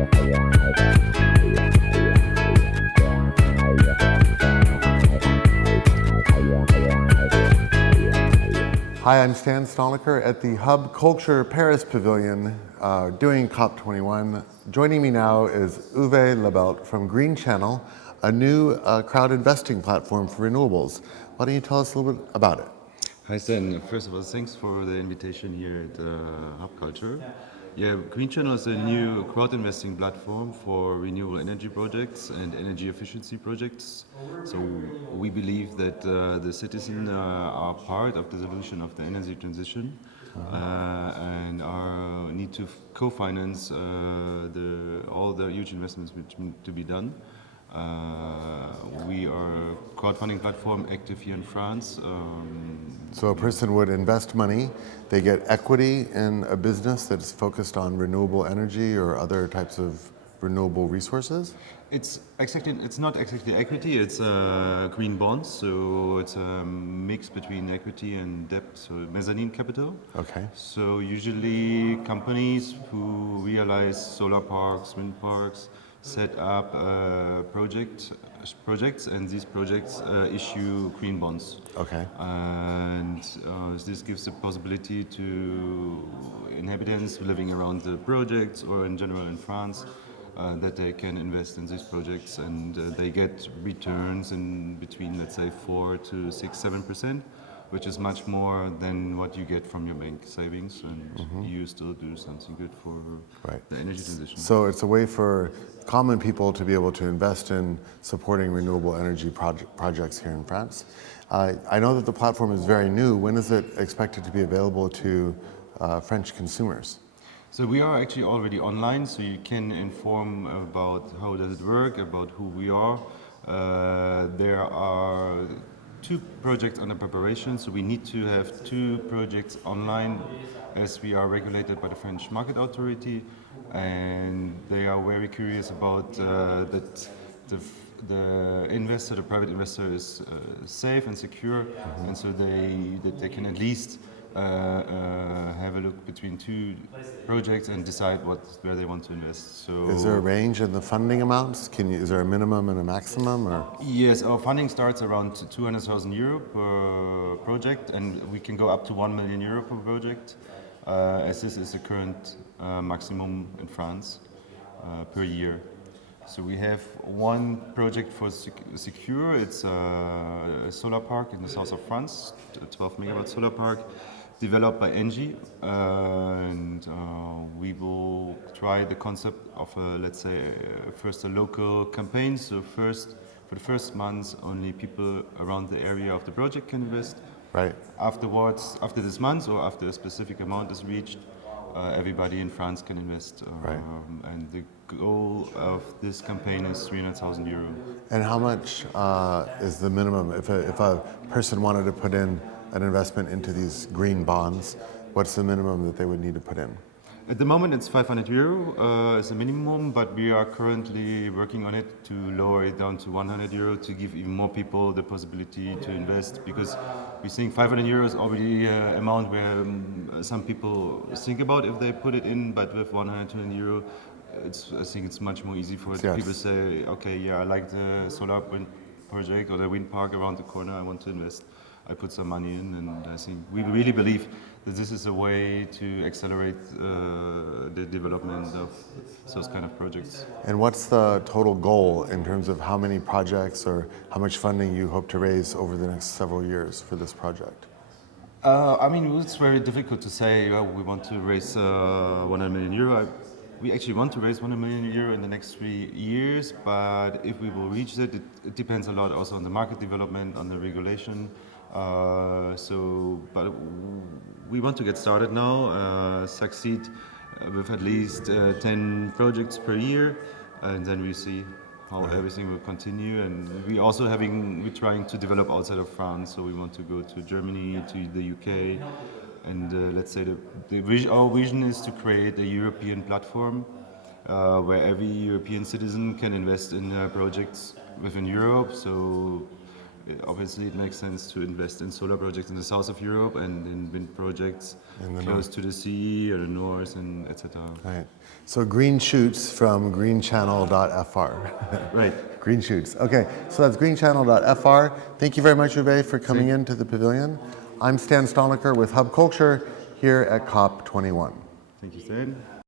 Hi, I'm Stan Stoliker at the Hub Culture Paris Pavilion doing COP21. Joining me now is Uwe Lebelt from Green Channel, a new crowd investing platform for renewables. Why don't you tell us a little bit about it? Hi Stan, first of all, thanks for the invitation here at Hub Culture. Yeah, Green Channel is a new crowd investing platform for renewable energy projects and energy efficiency projects. So we believe that the citizens are part of the solution of the energy transition and need to co-finance all the huge investments which need to be done. We are a crowdfunding platform active here in France. So a person would invest money, they get equity in a business that's focused on renewable energy or other types of renewable resources? It's not exactly equity, it's green bonds, so it's a mix between equity and debt, so mezzanine capital. Okay. So usually companies who realize solar parks, wind parks, set up projects, and these projects issue green bonds. Okay. And this gives the possibility to inhabitants living around the projects or in general in France that they can invest in these projects, and they get returns in between, let's say, 4 to 6, 7%, which is much more than what you get from your bank savings, and you still do something good for the energy transition. So it's a way for common people to be able to invest in supporting renewable energy projects here in France. I know that the platform is very new. When is it expected to be available to French consumers? So we are actually already online, so you can inform about how does it work, about who we are. There are 2 projects under preparation, so we need to have 2 projects online as we are regulated by the French Market Authority, and they are very curious about that the investor, the private investor, is safe and secure, and so they can at least have a look between 2 projects and decide where they want to invest. So Is there a range in the funding amounts? Is there a minimum and a maximum? Or? yes, our funding starts around 200,000 euro per project, and we can go up to 1 million euro per project, as this is the current maximum in France per year. So we have one project for secure. It's a solar park in the south of France, a 12 megawatt solar park, developed by Engie, and we will try the concept of let's say first a local campaign. So for the first months, only people around the area of the project can invest. Right. Afterwards, after this month or after a specific amount is reached, everybody in France can invest. Right. And the goal of this campaign is 300,000 euro. And how much is the minimum? If a person wanted to put in an investment into these green bonds, what's the minimum that they would need to put in? At the moment it's 500 euro as a minimum, but we are currently working on it to lower it down to 100 euro to give even more people the possibility to invest, because we think 500 euro is already an amount where some people think about if they put it in, but with 120 euro, I think it's much more easy for Yes. people to say, okay, yeah, I like the solar wind project or the wind park around the corner, I want to invest. I put some money in, and I think we really believe that this is a way to accelerate the development of those kind of projects. And what's the total goal in terms of how many projects or how much funding you hope to raise over the next several years for this project? I mean, it's very difficult to say we want to raise 100 million euro. We actually want to raise 100 million euro in the next 3 years, but if we will reach it depends a lot also on the market development, on the regulation. But we want to get started now, succeed with at least 10 projects per year, and then we see how everything will continue. And we're trying to develop outside of France, so we want to go to Germany, to the UK, and let's say our vision is to create a European platform where every European citizen can invest in projects within Europe. So obviously it makes sense to invest in solar projects in the south of Europe and in wind projects In the close to the sea or the north and etc. Right. So green shoots from greenchannel.fr. Right. Green shoots. Okay, so that's greenchannel.fr. Thank you very much, Uwe, for coming into the pavilion. I'm Stan Stolniker with Hub Culture here at COP21. Thank you, Stan.